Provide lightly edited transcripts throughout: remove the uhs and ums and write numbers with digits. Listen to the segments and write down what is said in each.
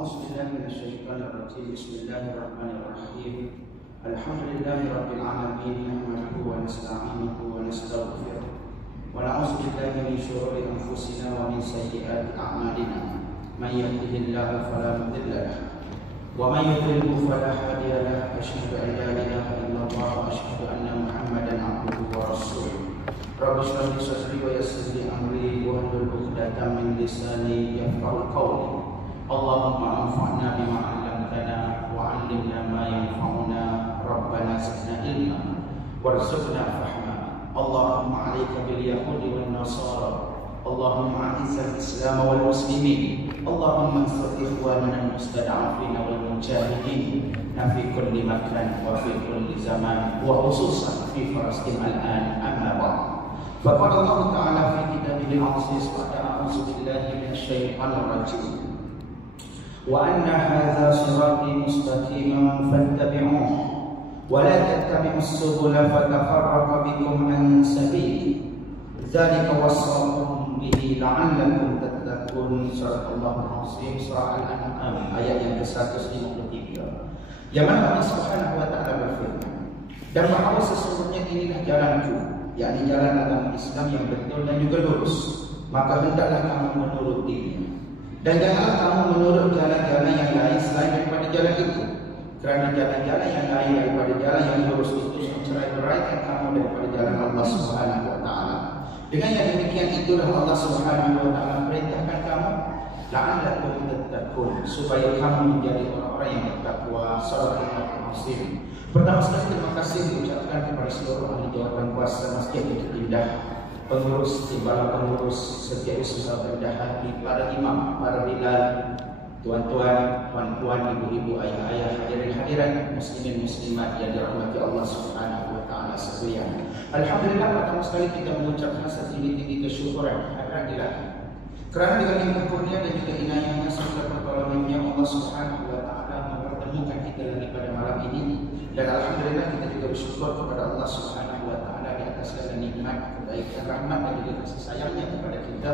أعوذ بالله من الشيطان الرجيم. بسم الله الرحمن الرحيم. الحمد لله رب العالمين، نحمده ونستعينه ونستغفره ونعوذ بالله من شرور أنفسنا ومن سيئات أعمالنا. من يهده الله فلا مضل له ومن يضلل فلا هادي له. أشهد أن لا إله إلا الله وأشهد أن محمدا عبده ورسوله. رب اشرح لي صدري ويسر لي أمري واحلل عقدة من لساني يفقهوا قولي. اللهم انفعنا بما علمتنا وعلمنا ما ينفعنا. ربنا زدنا علما وارزقنا فهما. اللهم عليك باليهود والنصارى. اللهم اعز الاسلام والمسلمين. اللهم انصر اخواننا المستضعفين والمجاهدين في كل مكان وفي كل زمان وخصوصا في فلسطين الان. اما بعد، فقال الله تعالى في كتابه العزيز بعد اعوذ بالله من الشيطان الرجيم: وأن هذا صراطي مستقيما فاتبعوه ولا تتبعوا السبل فتفرق بكم عن سبيله ذلك وصاكم به لعلكم تتقون. Surah Al-Azim, Surah Al-An'am ayat yang ke-153, yang mana Allah Subhanahu wa taala berfirman, dan bahwa sesungguhnya inilah jalanku, yakni jalan agama Islam yang betul dan juga lurus, maka hendaklah kamu menurutinya. Dan janganlah kamu menurut jalan-jalan yang lain selain daripada jalan itu, kerana jalan-jalan yang lain daripada jalan yang lurus itu mencerai-beraikan kamu daripada jalan Allah Subhanahu wa taala. Dengan yang demikian itulah Allah Subhanahu wa taala perintahkan kamu la'allakum tattaqun, supaya kamu menjadi orang-orang yang bertakwa. Salat muslim. Pertama sekali terima kasih diucapkan kepada seluruh ahli jawatan kuasa Masjid Bukit Indah, pengurus, timbalan pengurus, setiap usaha rendah hati, para imam, para bilal, tuan-tuan, puan-puan, ibu-ibu, ayah-ayah, hadirin-hadirat, muslimin muslimat yang dirahmati Allah Subhanahu wa taala sekalian. Alhamdulillah, pertama sekali kita mengucapkan setinggi-tinggi kesyukuran kehadirat ilahi, kerana dengan nikmat kurnia dan juga inayahnya serta pertolongannya Allah Subhanahu wa taala mempertemukan kita lagi pada malam ini. Dan alhamdulillah kita juga bersyukur kepada Allah Subhanahu wa taala di atas segala nikmat, kebaikan, rahmat dan juga kasih sayangnya kepada kita.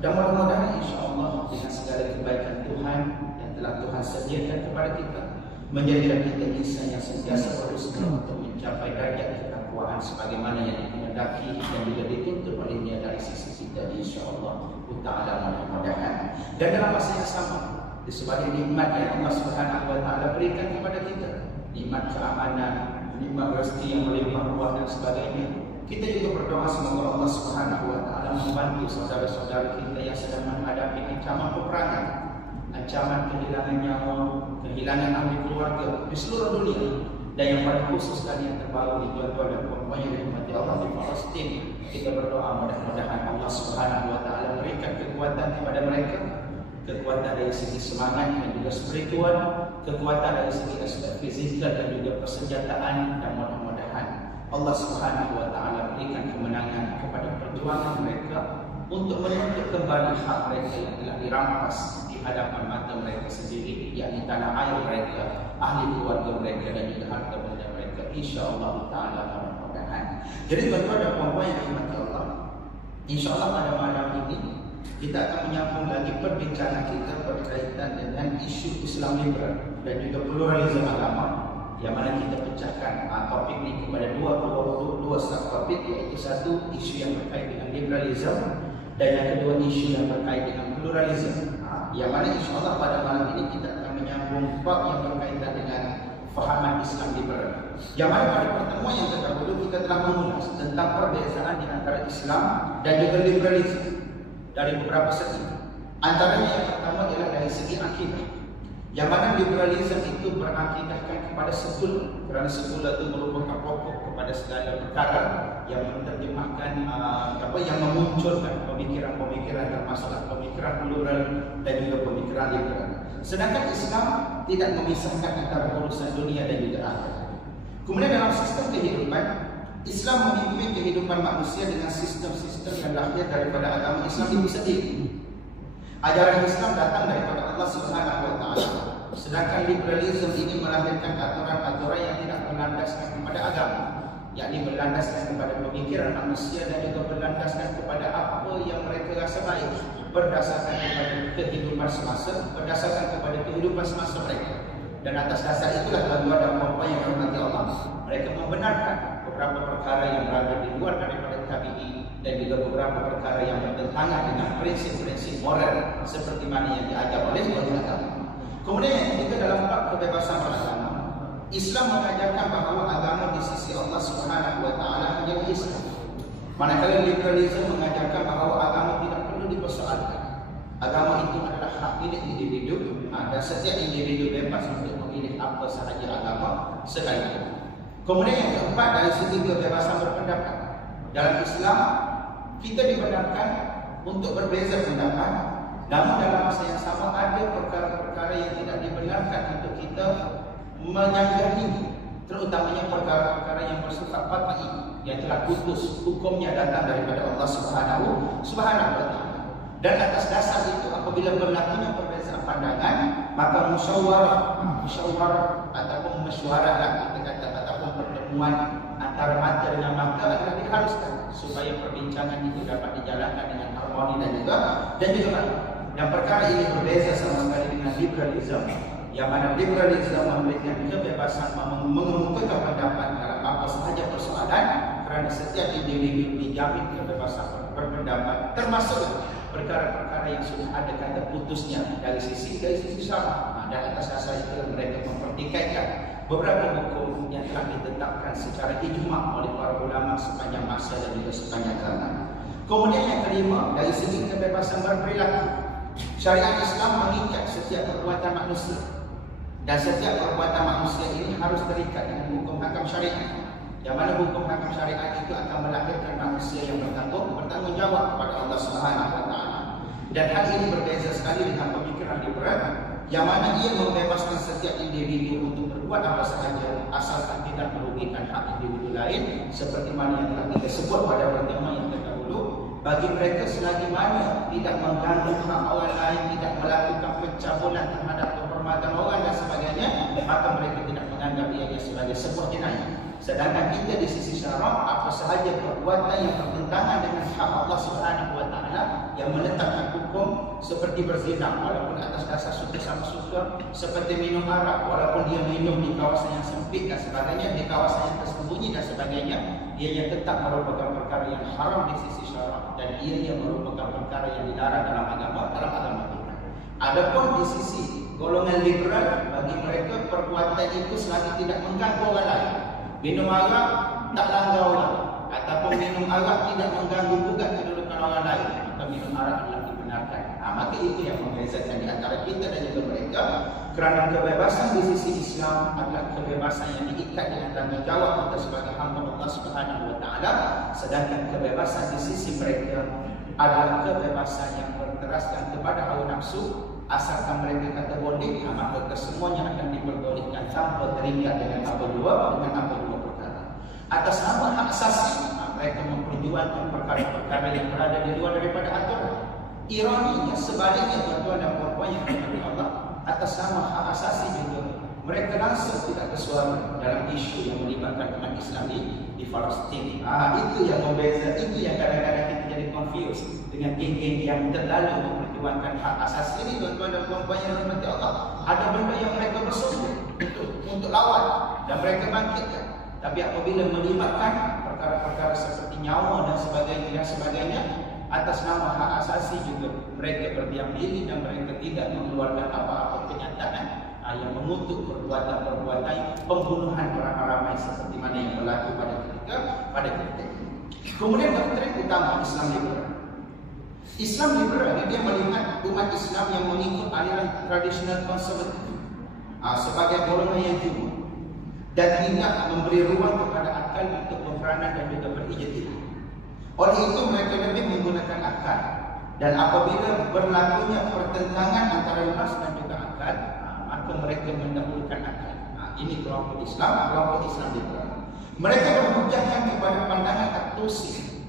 Dan mudah-mudahan insya-Allah dengan segala kebaikan Tuhan yang telah Tuhan sediakan kepada kita, menjadikan kita insan yang sentiasa berusaha untuk mencapai derajat ketakwaan sebagaimana yang dikehendaki dan juga dituntut olehnya dari sisi kita, insya-Allah taala mudah-mudahan. Dan dalam masa yang sama, di sebagai nikmat yang Allah Subhanahu wa taala berikan kepada kita, nikmat keamanan, nikmat rezeki yang melimpah ruah dan sebagainya, kita juga berdoa semoga Allah Subhanahu wa taala membantu saudara-saudara kita yang sedang menghadapi ancaman peperangan, ancaman kehilangan nyawa, kehilangan ahli keluarga di seluruh dunia, dan yang paling khusus dan yang terbaru di tuan-tuan dan puan-puan yang dirahmati Allah di Palestin. Kita berdoa mudah-mudahan Allah Subhanahu wa taala berikan kekuatan kepada mereka, kekuatan dari segi semangat dan juga spiritual, kekuatan dari segi aspek fizikal dan juga persenjataan, dan mudah-mudahan Allah Subhanahu wa taala berikan kemenangan kepada perjuangan mereka untuk menuntut kembali hak mereka yang telah dirampas di hadapan mata mereka sendiri, yakni tanah air mereka, ahli keluarga mereka dan juga harta benda mereka, insya-Allah taala mudah-mudahan. Jadi tuan-tuan dan puan-puan yang dirahmati Allah, insya-Allah pada malam ini kita akan menyambung lagi perbincangan kita berkaitan dengan isu Islam liberal dan juga pluralisme agama, yang mana kita pecahkan topik ini kepada dua subtopik, iaitu satu isu yang berkait dengan liberalisme dan yang kedua isu yang berkait dengan pluralisme. Yang mana insya-Allah pada malam ini kita akan menyambung bab yang berkaitan dengan fahaman Islam liberal. Yang mana pada pertemuan yang terdahulu kita telah mengulas tentang perbezaan di antara Islam dan juga liberalisme dari beberapa segi. Antaranya yang pertama ialah dari segi akidah, yang mana liberalisme itu berakidahkan kepada sekul, kerana sekul itu merupakan pokok kepada segala perkara yang menerjemahkan yang memunculkan pemikiran-pemikiran dan masalah pemikiran plural dan juga pemikiran liberal. Sedangkan Islam tidak memisahkan antara urusan dunia dan juga akhirat. Kemudian dalam sistem kehidupan, Islam memimpin kehidupan manusia dengan sistem-sistem yang lahir daripada agama Islam itu sendiri. Ajaran Islam datang daripada Allah Subhanahu wa taala, sedangkan liberalisme ini melahirkan aturan-aturan yang tidak berlandaskan kepada agama. yakni berlandaskan kepada pemikiran manusia dan juga berlandaskan kepada apa yang mereka rasa baik berdasarkan kepada kehidupan semasa, berdasarkan kepada kehidupan semasa mereka. Dan atas dasar itulah tuan-tuan dan puan-puan yang dirahmati Allah, mereka membenarkan beberapa perkara yang berada di luar daripada tabi'i dan juga beberapa perkara yang bertentangan dengan prinsip-prinsip moral seperti mana yang diajar oleh agama. Kemudian yang ketiga, dalam bab kebebasan beragama, Islam mengajarkan bahawa agama di sisi Allah Subhanahu wa taala hanyalah Islam. Manakala liberalisme mengajarkan bahawa agama tidak perlu dipersoalkan. Agama itu adalah hak milik individu dan setiap individu bebas untuk memilih apa sahaja agama sekalipun. Kemudian yang keempat, dari segi kebebasan berpendapat, dalam Islam kita dibenarkan untuk berbeza pendapat, namun dalam masa yang sama ada perkara-perkara yang tidak dibenarkan untuk kita menyanggahi, terutamanya perkara-perkara yang bersifat qat'i yang telah putus hukumnya datang daripada Allah Subhanahu wa taala. Dan atas dasar itu, apabila berlakunya perbezaan pandangan, maka musyawarah ataupun mesyuarah kita kata, ataupun pertemuan antara mata dengan mata adalah diharuskan supaya perbincangan itu dapat dijalankan dengan harmoni dan juga baik. Dan perkara ini berbeza sama sekali dengan liberalisme, yang mana liberalisme memberikan kebebasan mengemukakan pendapat dalam apa sahaja persoalan, kerana setiap individu dijamin kebebasan berpendapat, termasuk perkara-perkara yang sudah ada kata putusnya dari sisi syarak. Dan atas dasar itu mereka mempertikaikan beberapa hukum yang telah ditetapkan secara ijma' oleh para ulama sepanjang masa dan juga sepanjang zaman. Kemudian yang kelima, dari segi kebebasan berperilaku, syariat Islam mengikat setiap perbuatan manusia, dan setiap perbuatan manusia ini harus terikat dengan hukum hakam syariat, yang mana hukum hakam syariat itu akan melahirkan manusia yang bertanggung jawab kepada Allah Subhanahu wa taala. Dan hal ini berbeza sekali dengan pemikiran liberal, yang mana ia membebaskan setiap individu untuk berbuat apa sahaja asalkan tidak merugikan hak individu lain, seperti mana yang telah kita sebut pada pertemuan yang terdahulu. Bagi mereka, selagi mana tidak mengganggu hak orang lain, tidak melakukan pencabulan terhadap kehormatan orang dan sebagainya, maka mereka tidak menganggap ianya sebagai sebuah jenayah. Sedangkan kita di sisi syarak, apa sahaja perbuatan yang bertentangan dengan hak Allah Subhanahu wa taala, yang menetapkan hukum seperti berzina walaupun atas dasar suka sama suka, seperti minum arak walaupun dia minum di kawasan yang sempit dan sebagainya, di kawasan yang tersembunyi dan sebagainya, ia tetap merupakan perkara yang haram di sisi syarak, dan ia merupakan perkara yang dilarang dalam agama kita. Adapun di sisi golongan liberal, bagi mereka perbuatan itu selagi tidak mengganggu orang lain. Minum arak tak langgar orang, ataupun minum arak tidak mengganggu juga kedudukan orang lain, maka minum arak adalah dibenarkan. Maka itu yang membezakan di antara kita dan juga mereka, kerana kebebasan di sisi Islam adalah kebebasan yang diikat dengan tanggungjawab kita sebagai hamba Allah Subhanahu wa taala, sedangkan kebebasan di sisi mereka adalah kebebasan yang berteraskan kepada hawa nafsu. Asalkan mereka kata boleh, maka kesemuanya akan diperbolehkan tanpa terikat dengan apa-apa perkara. Atas nama hak asasi, mereka memperjuangkan perkara-perkara yang berada di luar daripada aturan. Ironinya, sebaliknya tuan-tuan dan puan-puan yang dirahmati Allah, atas nama hak asasi juga mereka langsung tidak bersuara dalam isu yang melibatkan umat Islam di Palestin. Itu yang membeza, itu yang kadang-kadang kita jadi confused dengan geng-geng yang terlalu memperjuangkan hak asasi ini. Tuan-tuan dan puan-puan yang dirahmati Allah, ada benda yang mereka bersungguh untuk lawan dan mereka bangkitkan. Tapi apabila melibatkan perkara-perkara seperti nyawa dan sebagainya, atas nama hak asasi juga mereka berdiam diri dan mereka tidak mengeluarkan apa-apa kenyataan yang mengutuk perbuatan-perbuatan pembunuhan ramai-ramai seperti mana yang berlaku pada ketika. Kemudian doktrin utama Islam liberal. Islam liberal dia melihat umat Islam yang mengikut aliran tradisional konservatif sebagai golongan yang cuma dan tidak memberi ruang kepada akal untuk berperanan dan juga berijtihad. Oleh itu mereka lebih menggunakan akal, dan apabila berlakunya pertentangan antara nas dan juga akal, maka mereka mendahulukan akal. Ini kelompok Islam liberal. Mereka berhujahkan kepada pandangan at-tusi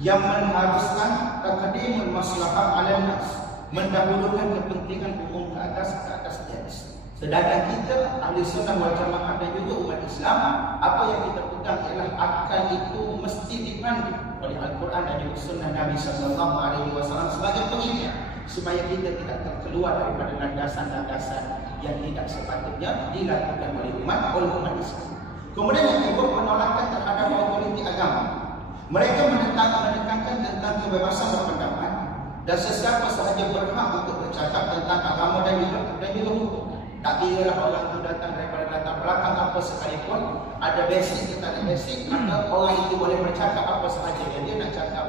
yang mengharuskan taqdimul maslahah 'ala nas, mendahulukan kepentingan umum ke atas teks. Sedangkan kita ahli sunnah wal jamaah dan juga umat Islam, apa yang kita pegang ialah akal itu mesti dipandu oleh Al-Quran dan juga sunnah Nabi sallallahu alaihi wasallam sebagai pengingat supaya kita tidak terkeluar daripada landasan-landasan yang tidak sepatutnya dilakukan oleh umat Islam. Kemudian yang kedua, penolakan terhadap otoriti agama. Mereka menekankan tentang kebebasan berpendapat dan sesiapa sahaja berhak untuk bercakap tentang agama dan juga hukum. Tak kira orang itu datang daripada latar belakang apa sekalipun, ada basic atau tak ada basic, maka orang itu boleh bercakap apa sahaja yang dia nak cakap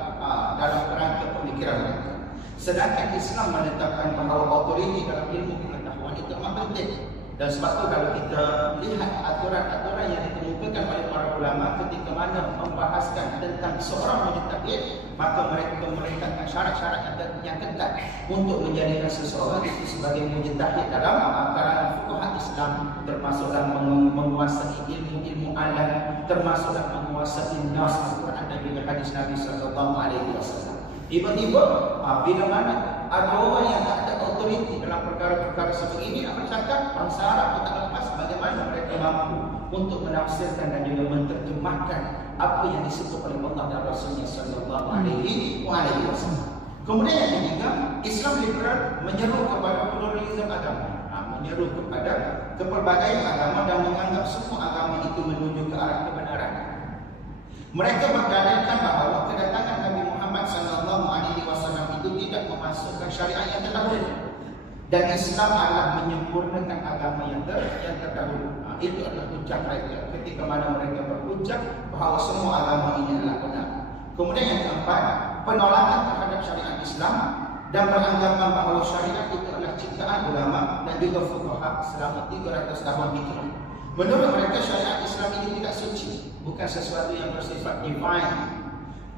dalam kerangka pemikiran mereka. Sedangkan Islam menetapkan bahawa otoriti dalam ilmu pengetahuan itu amat penting. Dan sebab itu kalau kita lihat aturan-aturan yang dikemukakan oleh para ulama ketika mana membahaskan tentang seorang mujtahid, maka mereka meletakkan syarat-syarat yang ketat untuk menjadikan seseorang itu sebagai mujtahid dalam kalangan fuqaha Islam, termasuklah menguasai ilmu-ilmu alam, termasuklah menguasai nas Al-Quran dan juga hadis Nabi sallallahu alaihi wasallam. Tiba-tiba bila mana ada orang yang tak ada otoriti dalam perkara-perkara seperti ini nak bercakap, bangsa Arab tak lepas bagaimana mereka mampu untuk menafsirkan dan juga menterjemahkan apa yang disebut oleh Allah dan Rasulnya sallallahu alaihi wasallam. Kemudian yang ketiga, Islam liberal menyeru kepada pluralisme agama, menyeru kepada kepelbagaian agama dan menganggap semua agama itu menuju ke arah kebenaran. Mereka berdalilkan bahawa kedatangan Nabi Muhammad sallallahu alaihi wasallam itu tidak memasukkan syariat yang terdahulu dan Islam adalah menyempurnakan agama yang terdahulu. Itu adalah hujah mereka ketika mana mereka berhujah bahawa semua agama ini adalah benar. Kemudian yang keempat, penolakan terhadap syariat Islam dan beranggapan bahawa syariat itu adalah ciptaan ulama dan juga fuqaha selama 300 tahun hijrah. Menurut mereka syariat Islam ini tidak suci, bukan sesuatu yang bersifat divine,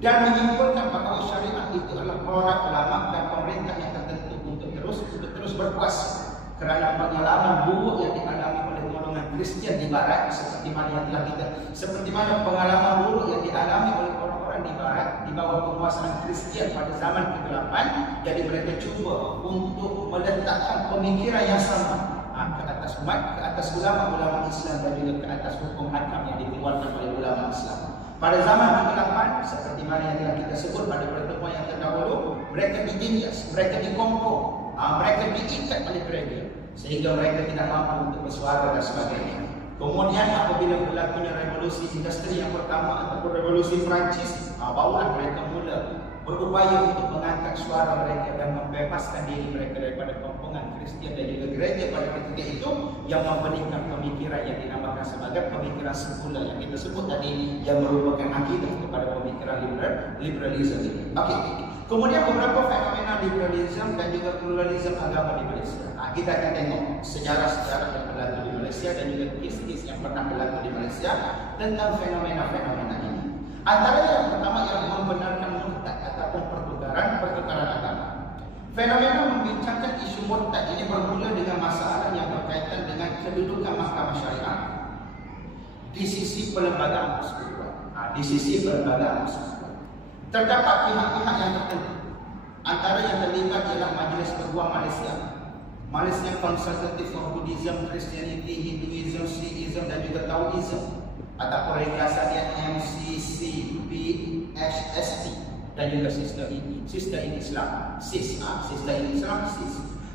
dan menyimpulkan bahawa syariat itu adalah produk ulama dan pemerintah yang tertentu untuk terus berkuasa kerana pengalaman buruk yang dialami oleh golongan Kristian di Barat seperti mana pengalaman buruk yang dialami oleh orang-orang di Barat di bawah penguasaan Kristian pada zaman ke-8. Jadi mereka cuba untuk meletakkan pemikiran yang sama ke atas umat, ke atas ulama-ulama Islam dan juga ke atas hukum hakam yang dikeluarkan oleh ulama Islam. Pada zaman ke-8, seperti mana yang telah kita sebut pada pertemuan yang terdahulu, mereka ditindas, mereka dikongkong, mereka diikat oleh gereja sehingga mereka tidak mampu untuk bersuara dan sebagainya. Kemudian apabila berlakunya revolusi industri yang pertama ataupun revolusi Perancis, barulah mereka mula berupaya untuk mengangkat suara mereka dan membebaskan diri mereka daripada kompongan Kristian dan juga gereja pada ketika itu yang membenihkan pemikiran yang dinamakan sebagai pemikiran sekular yang kita sebut tadi, yang merupakan akidah kepada pemikiran liberalisme ini. Okey. Kemudian beberapa fenomena liberalisme dan juga pluralisme agama di Malaysia. Kita akan tengok sejarah-sejarah yang berlaku di Malaysia dan juga kes-kes yang pernah berlaku di Malaysia tentang fenomena-fenomena ini. Antara yang pertama yang membenarkan murtad ataupun pertukaran agama. Fenomena membincangkan isu murtad ini bermula dengan masalah yang berkaitan dengan kedudukan mahkamah syariah di sisi perlembagaan persekutuan. Terdapat pihak-pihak yang tertentu. Antara yang terlibat ialah Majlis Peguam Malaysia, Malaysia Consultative for Buddhism, Christianity, Hinduism, Sikhism dan juga Taoism, ataupun ringkasannya MCCPHST, dan juga Sister in Islam, SIS.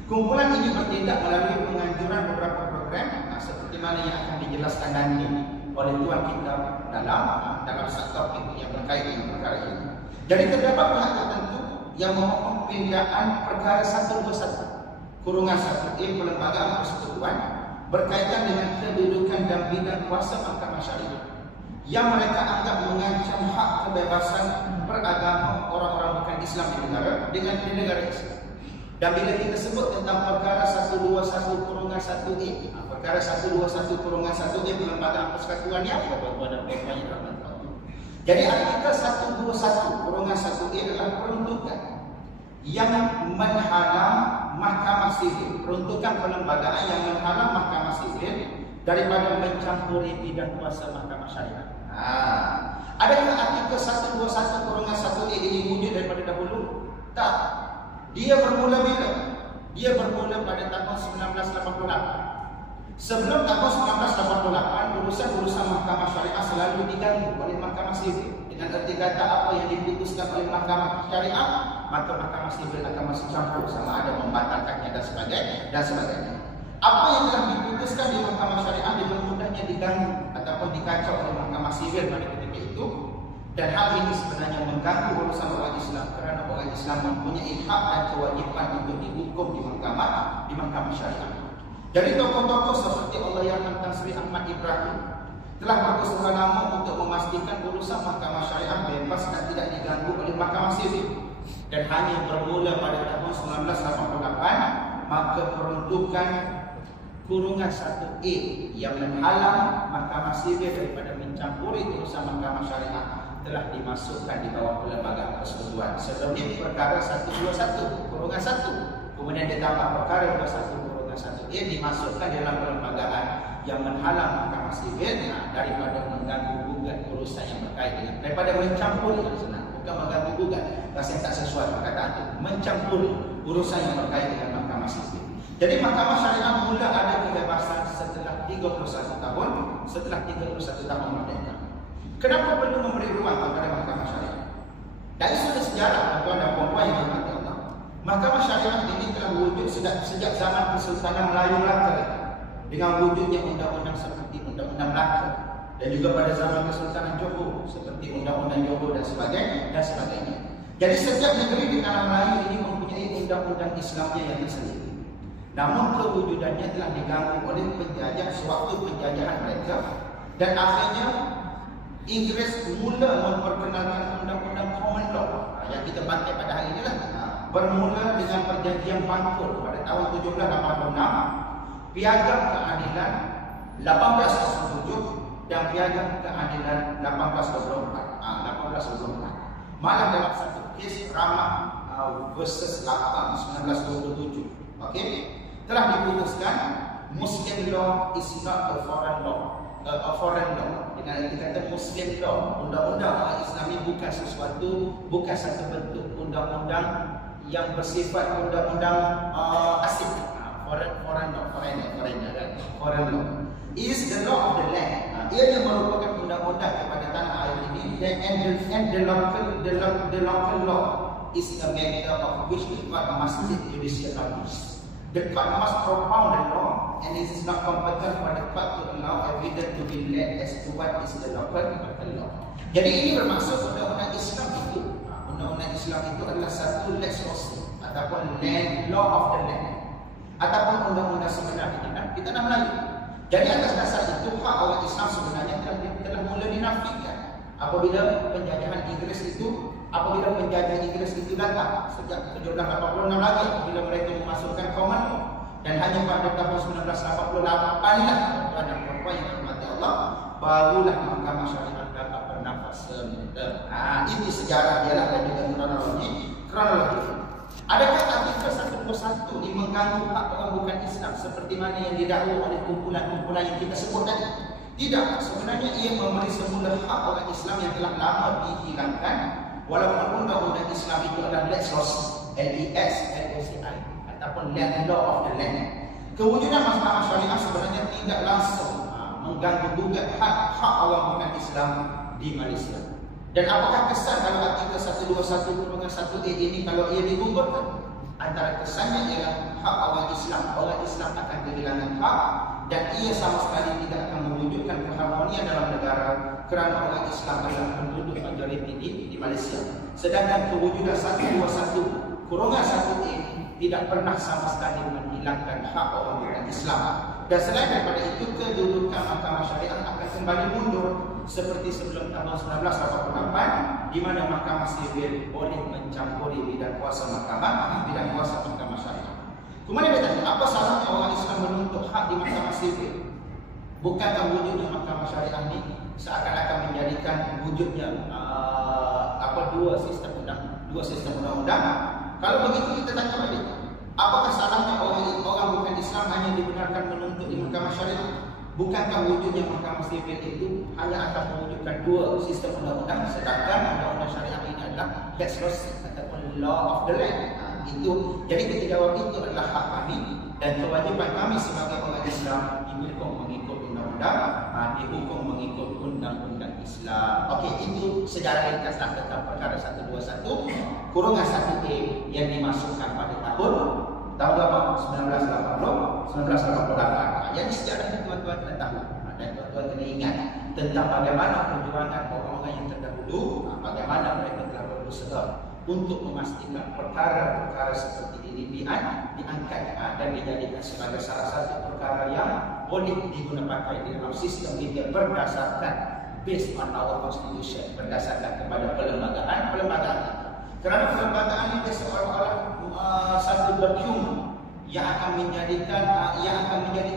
Kumpulan ini bertindak melalui penganjuran beberapa program seperti mana yang akan dijelaskan nanti oleh tuan kita dalam satu topik yang berkaitan dengan perkara ini. Jadi terdapat pihak tertentu yang memohon pindaan perkara 121/1 Perlembagaan Persekutuan berkaitan dengan kedudukan dan bidang kuasa mahkamah syariah yang mereka anggap mengancam hak kebebasan beragama orang-orang bukan Islam di negara Islam. Dan bila kita sebut tentang perkara 121/1A, perkara 121/1A Perlembagaan Persekutuan ni apa tuan-tuan dan puan-puan yang rahmat Allah? Jadi artikel 121/1A adalah peruntukan yang menghalang mahkamah sivil, peruntukan perlembagaan yang menghalang mahkamah sivil daripada mencampuri bidang kuasa mahkamah syariah. Adakah artikel 121/1A ini wujud daripada dahulu? Tak. Dia bermula bila? Dia bermula pada tahun 1988 Sebelum tahun 1988, urusan-urusan mahkamah syariah selalu diganggu oleh mahkamah sivil. Dengan arti kata apa yang diputuskan oleh mahkamah syariah, maka mahkamah sivil akan masuk campur, sama ada membatalkannya dan sebagainya. Apa yang telah diputuskan di mahkamah syariah dengan mudahnya diganggu ataupun dikacau oleh mahkamah sivil pada ketika itu. Dan hal ini sebenarnya mengganggu urusan orang Islam, kerana orang Islam mempunyai hak dan kewajipan untuk dihukum di mahkamah syariah. Jadi tokoh-tokoh seperti Allahyarham Tan Sri Ahmad Ibrahim telah berusaha lama untuk memastikan urusan mahkamah syariah bebas dan tidak diganggu oleh mahkamah sivil. Dan hanya bermula pada tahun 1988, maka peruntukan kurungan 1A yang menghalang mahkamah sivil daripada mencampuri urusan mahkamah syariah telah dimasukkan di bawah Perlembagaan Persekutuan. Sebelumnya perkara 121 kurungan 1, kemudian ditambah perkara 21 kurungan 1A dimasukkan dalam perlembagaan yang menghalang mahkamah sivil daripada mengganggu gugat urusan yang berkait dengan, daripada mencampuri, bukan mengganggu gugat, rasanya tak sesuai perkataan itu, mencampuri urusan yang berkait dengan mahkamah sivil. Jadi mahkamah syariah mula ada kebebasan setelah 31 tahun, merdeka. Kenapa perlu memberi ruang kepada mahkamah syariah? Dari sudut sejarah, tuan dan puan yang dirahmati Allah, mahkamah syariah ini telah wujud sejak zaman Kesultanan Melayu Melaka, dengan wujudnya undang-undang seperti Undang-Undang Melaka, dan juga pada zaman Kesultanan Johor seperti Undang-Undang Johor dan sebagainya. Jadi setiap negeri di tanah Melayu ini mempunyai undang-undang Islamnya yang tersendiri. Namun kewujudannya telah diganggu oleh penjajah sewaktu penjajahan mereka, dan akhirnya Inggris mula memperkenalkan undang-undang common law yang kita pakai pada hari ini bermula dengan perjanjian Bangkok pada tahun 1786, Piagam Keadilan 1807 dan Piagam Keadilan 1824. Malah dalam satu kes Ramah versus Lapang 1927, telah diputuskan Muslim law is not a foreign law. Dengan arti kata Muslim law, undang-undang orang Islami bukan satu bentuk undang-undang yang bersifat undang-undang asing. Foreign law is the law of the land. Ia merupakan undang-undang kepada tanah air ini, and the local law is a matter of which the court must take judicial notice. The court must propound the law, and it is not competent for the court to allow evidence to be led as to what is the local law. Jadi ini bermaksud undang-undang Islam itu adalah satu legislasi ataupun land, law of the land, ataupun undang-undang sebenar di tanah Melayu. Jadi atas dasar itu hak orang Islam sebenarnya telah mula dinafikan apabila penjajah Inggris itu datang sejak 1786 lagi, apabila mereka memasukkan common law. Dan hanya pada tahun 1988 lah, tuan dan puan yang dirahmati Allah, barulah mahkamah syariah dapat bernafas sebentar. Ini sejarah dia lah, dan juga kronologi. Adakah artikel 121 ini mengganggu hak orang bukan Islam seperti mana yang didakwa oleh kumpulan-kumpulan yang kita sebut tadi? Tidak, sebenarnya ia memberi semula hak orang Islam yang telah lama dihilangkan, walaupun undang-undang Islam itu adalah legislasi, LES-LOCI, ataupun land, law of the land. Kewujudan mahkamah syariah sebenarnya tidak langsung mengganggu gugat hak orang bukan Islam di Malaysia. Dan apakah kesan kalau artikel 121/1A ini kalau ia digugurkan? Antara kesannya ialah hak orang Islam akan kehilangan hak, dan ia sama sekali tidak akan mewujudkan keharmonian dalam negara, kerana orang Islam adalah penduduk majoriti di Malaysia. Sedangkan kewujudan 121/1A tidak pernah sama sekali menghilangkan hak orang bukan Islam. Dan selain daripada itu, kedudukan mahkamah syariah akan kembali mundur seperti sebelum tahun 1988, di mana mahkamah sivil boleh mencampuri bidang kuasa mahkamah syariah. Kemudian dia tanya, apa salahnya orang Islam menuntut hak di mahkamah sivil? Bukankah wujudnya mahkamah syariah ini seakan-akan menjadikan wujudnya dua sistem undang-undang? Kalau begitu kita tanya balik, apakah salahnya orang bukan Islam hanya dibenarkan menuntut di mahkamah syariah? Bukankah wujudnya mahkamah sivil itu hanya akan mewujudkan dua sistem undang-undang, sedangkan undang-undang syariah ini adalah legislasi ataupun law of the land? Jadi kita jawab itu adalah hak kami, dan Dan kewajiban kami sebagai orang Islam dihukum mengikut undang-undang, dihukum mengikut undang-undang Islam. Okey, itu sejarah ringkaslah tentang perkara 121 kurungan 1A yang dimasukkan pada tahun berapa? 1988. Yang sejarah ini tuan-tuan kena tahu dan tuan-tuan kena ingat tentang bagaimana perjuangan orang-orang yang terdahulu, bagaimana mereka telah berusaha untuk memastikan perkara-perkara seperti ini diangkat dan dijadikan sebagai salah satu perkara yang boleh digunakan di dalam sistem kita berdasarkan based on our constitution, berdasarkan kepada perlembagaan kita. Kerana perlembagaan ini seolah-olah satu dokumen yang akan menjadi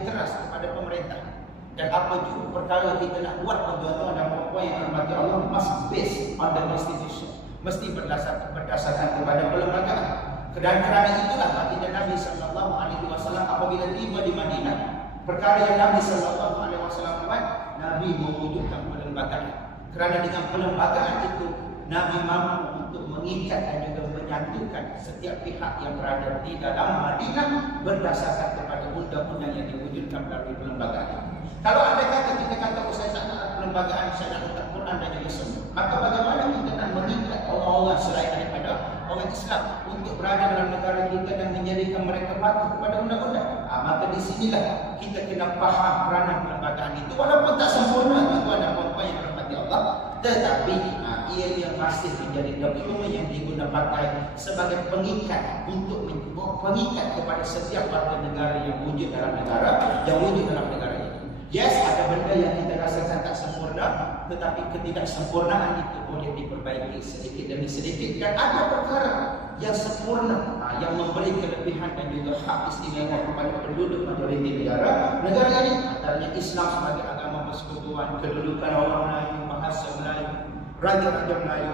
teras kepada pemerintah. Dan apa juga perkara kita nak buat tuan-tuan dan puan-puan yang dirahmati Allah must based on the constitution, mesti berdasarkan kepada perlembagaan. Dan kerana itulah baginda Nabi sallallahu alaihi wasallam apabila tiba di Madinah, perkara yang Nabi sallallahu alaihi wasallam buat, Nabi mewujudkan perlembagaan. Kerana dengan perlembagaan itu Nabi mampu untuk mengikat dan juga menyatukan setiap pihak yang berada di dalam Madinah berdasarkan kepada undang-undang yang diwujudkan melalui perlembagaan. Kalau anda kita kata saya tak nak perlembagaan, saya nak letak Quran dan juga Sunnah, maka bagaimana kita nak mengikat orang-orang selain daripada orang Islam untuk berada dalam negara kita dan menjadikan mereka patuh kepada undang-undang? Maka di sinilah kita kena faham peranan perlembagaan itu, walaupun tak sempurna tuan-tuan dan puan-puan yang dirahmati Allah, tetapi ia masih menjadi dokumen yang digunakan sebagai pengikat untuk pengikat kepada setiap warga negara yang wujud dalam negara ini. Yes, ada benda yang kita rasakan tak sempurna, tetapi ketidaksempurnaan itu boleh diperbaiki sedikit demi sedikit. Dan ada perkara yang sempurna, yang memberi kelebihan dan juga hak istimewa kepada penduduk majoriti negara ini. Antaranya Islam sebagai agama persekutuan, kedudukan orang Melayu, bahasa Melayu, raja-raja Melayu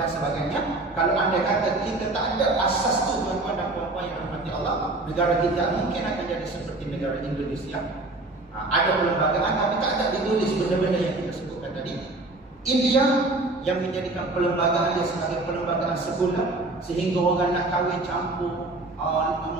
dan sebagainya. Kalau anda kata kita tak ada asas tu tuan-tuan dan puan-puan yang dirahmati Allah, negara kita mungkin akan jadi seperti negara Indonesia. Ada perlembagaan tapi tak ada ditulis benda-benda yang kita sebutkan tadi. India yang menjadikan perlembagaan dia sebagai perlembagaan sebulan, sehingga orang nak kahwin campur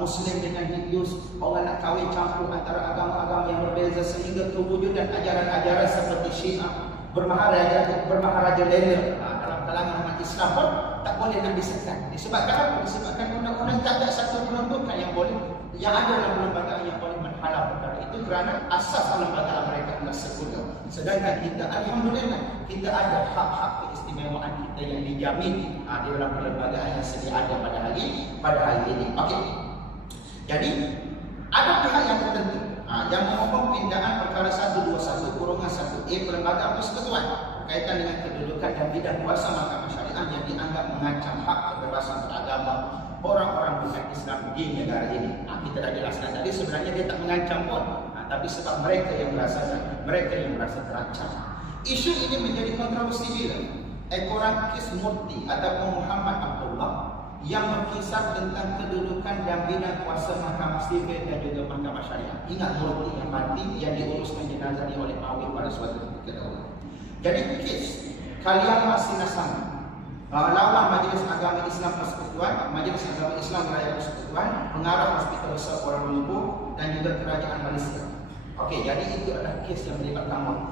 Muslim dengan Hindus, orang nak kahwin campur antara agama-agama yang berbeza, sehingga kewujudan ajaran-ajaran seperti Syiah, bermaharaja Lela dalam kalangan umat Islam pun tak boleh nak disekat. Disebabkan apa? Disebabkan undang-undang tak ada satu peruntukan yang ada dalam perlembagaan yang boleh menghalau perkara itu, kerana asas perlembagaan mereka adalah sekular. Sedangkan kita alhamdulillah kita ada hak-hak keistimewaan kita yang dijamin di dalam perlembagaan yang sedia ada pada hari ini. Okey. Jadi ada pihak yang tertentu yang memohon pindaan perkara 121 kurungan 1A perlembagaan persekutuan berkaitan dengan kedudukan dan bidang kuasa mahkamah syariah yang dianggap mengancam hak kebebasan beragama orang-orang bukan Islam di negara ini. Kita dah jelaskan tadi, sebenarnya dia tak mengancam pun, tapi sebab mereka yang merasa terancam. Isu ini menjadi kontroversi bila ekoran kes Murti ataupun Muhammad Abdullah yang berkisar tentang kedudukan dan bidang kuasa mahkamah sivil dan juga mahkamah syariah. Ingat Murti yang mati yang diuruskan jenazah dia oleh Mawid pada suatu ketika dahulu. Jadi kes Kalian Sinasami lawan Majlis Agama Islam Persekutuan, Majlis Agama Islam Wilayah Persekutuan, pengarah Hospital Besar Kuala Lumpur dan juga Kerajaan Malaysia. Okey, jadi itu adalah kes yang melibatkan Murti.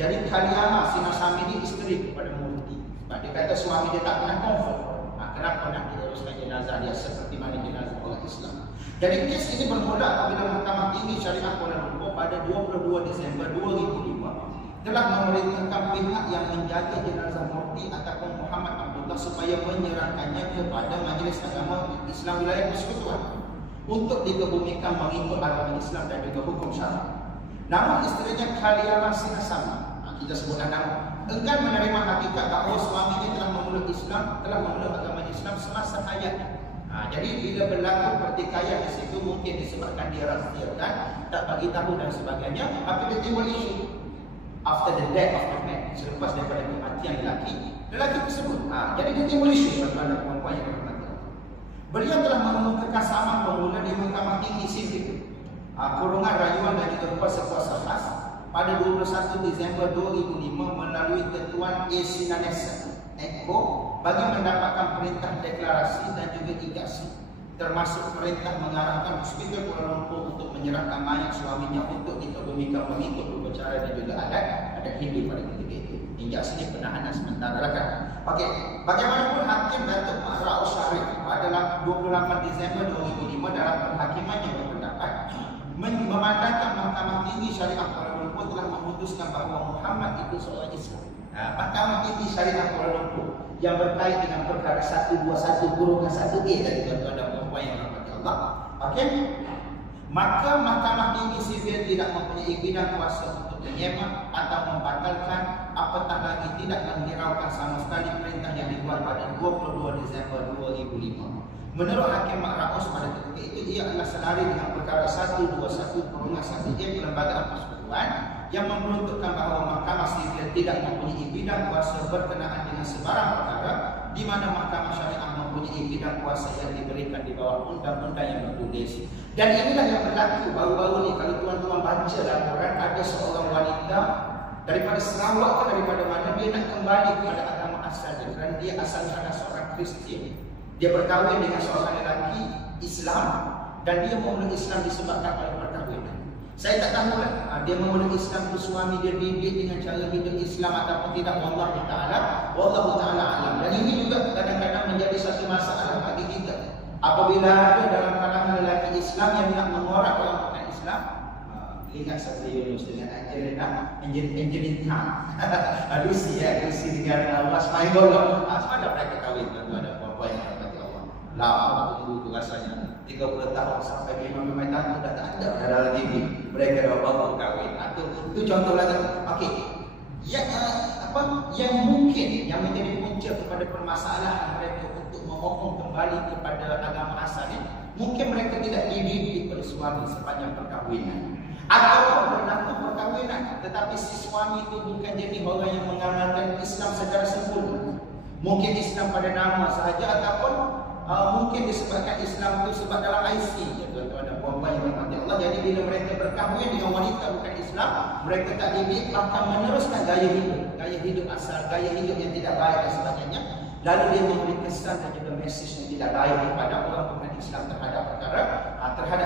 Jadi Kalian Sinasami ini isteri kepada Murti. Sebab dia kata suami dia tak pernah comfort. Kenapa nak diuruskan jenazah dia seperti mana jenazah orang Islam. Jadi kes ini bermula apabila Mahkamah Tinggi Syariah Kuala Lumpur pada 22 Disember 2005 telah memerintahkan pihak yang menjaga jenazah Murti ataupun Muhammad Abdullah supaya menyerahkannya kepada Majlis Agama Islam Wilayah Persekutuan untuk dikebumikan mengikut agama Islam dan juga hukum syara. Namun isterinya Kalian Sinasami, kita sebut nama, enggan menerima hakikat bahawa suaminya telah memeluk agama Islam semasa hayatnya. Jadi bila berlaku pertikaian di situ, mungkin disebabkan dia rahsiakan, tak bagi tahu dan sebagainya, maka dia timbul isu after the death of the man, selepas daripada kematian lelaki tersebut. Jadi dia timbul isu tuan-tuan dan puan-puan yang dirahmati. Beliau telah mengemukakan saman pemula di Mahkamah Tinggi Sivil, kurungan rayuan dan juga kuasa-kuasa khas pada 21 Disember 2005 melalui Ketuan A. Sinanesa Eko bagi mendapatkan perintah deklarasi dan juga igasi termasuk perintah mengarahkan Hospital Kuala Lumpur untuk menyerahkan mayat suaminya untuk dikebumikan mengikut upacara dan juga adat Hindu pada ketika itu. Hingga sini penahanan sementara kan. Okey, bagaimanapun Hakim Datuk Mak Raus Syarif pada 28 Disember 2005 dalam perhakimannya berpendapat memandangkan Mahkamah Tinggi Syariah Kuala Lumpur telah memutuskan bahawa Muhammad itu seorang Islam. Mahkamah Tinggi Syariah Kuala Lumpur yang berkait dengan perkara 121/1A tadi tuan-tuan dan puan yang dirahmati Allah. Okey. Maka Mahkamah Tinggi Sivil tidak mempunyai bidang kuasa untuk menyemak atau membatalkan, apatah lagi tidak menghiraukan sama sekali perintah yang dibuat pada 22 Disember 2005. Menurut Hakim Mak Raus pada ketika itu, ia adalah senari dengan perkara 121/1A Perlembagaan Persekutuan yang memperuntukkan bahawa Mahkamah Sivil tidak mempunyai bidang kuasa berkenaan dengan sebarang perkara, di mana Mahkamah Syariah mempunyai bidang kuasa yang diberikan di bawah undang-undang yang bertulis. Dan inilah yang berlaku baru-baru ni. Kalau tuan-tuan baca laporan, ada seorang wanita daripada Sarawak ke daripada mana, dia nak kembali kepada agama asal dia kerana dia asalnya adalah seorang Kristian. Dia berkahwin dengan seorang lelaki Islam dan dia memeluk Islam disebabkan oleh perkahwinan. Saya tak tahulah dia memeluk Islam tu suami dia didik dengan cara hidup Islam ataupun tidak, wallahu taala alam. Dan ini juga kadang-kadang menjadi satu masalah bagi kita. Apabila ada dalam kalangan lelaki Islam yang nak mengorak orang bukan Islam, ingat satu Yunus dengan Angelina Lucy dengan Allah Smaigolo. Mana mereka kahwin tuan-tuan dan puan-puan yang dirahmati Allah. Lama tunggu tu rasanya 30 tahun sampai 5 tahun dah tak ada dalam TV. Mereka dah baru kahwin. Itu contoh lagi. Okey. Yang mungkin yang menjadi punca kepada permasalahan mereka untuk memohon kembali kepada agama asal ini, mungkin mereka tidak dididik oleh suami sepanjang perkahwinan. Ataupun berlaku perkahwinan tetapi si suami itu bukan jadi orang yang mengamalkan Islam secara sempurna. Mungkin Islam pada nama sahaja ataupun mungkin disebabkan Islam itu sebab dalam IC ya tuan-tuan dan puan-puan yang dirahmati Allah. Jadi bila mereka berkahwin dengan wanita bukan Islam, mereka tak didik akan meneruskan gaya hidup asal, gaya hidup yang tidak baik dan sebagainya. Lalu dia memberi kesan dan juga mesej yang tidak baik kepada orang bukan Islam terhadap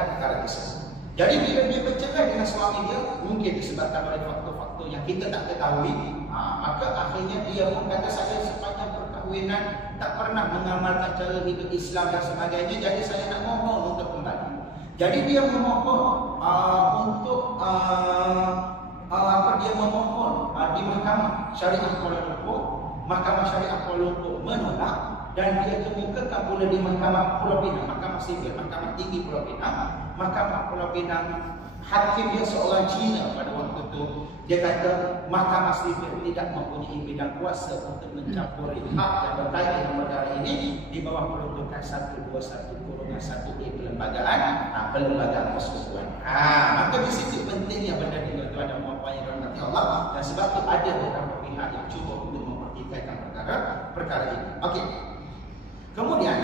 perkara tersebut. Jadi bila dia bercerai dengan suami dia, mungkin disebabkan oleh faktor-faktor yang kita tak ketahui, maka akhirnya dia pun kata, saya sepanjang perkahwinan tak pernah mengamalkan cara hidup Islam dan sebagainya, jadi saya nak mohon untuk kembali. Jadi dia memohon dia memohon di Mahkamah Syariah Kuala Lumpur. Mahkamah Syariah Kuala Lumpur menolak dan dia kemukakan pula di Mahkamah Pulau Pinang, Mahkamah Sivil, Mahkamah Tinggi Pulau Pinang. Mahkamah Pulau Pinang, hakim dia seorang Cina pada waktu itu. Dia kata Mahkamah Sivil tidak mempunyai bidang kuasa untuk mencampuri hak yang berkait dengan perkara ini di bawah peruntukan 121/1A Perlembagaan Persekutuan. Maka di situ pentingnya benda ni tuan-tuan dan puan-puan yang dirahmati Allah, dan sebab itu ada beberapa pihak yang cuba untuk mempertikaikan perkara ini. Okey. Kemudian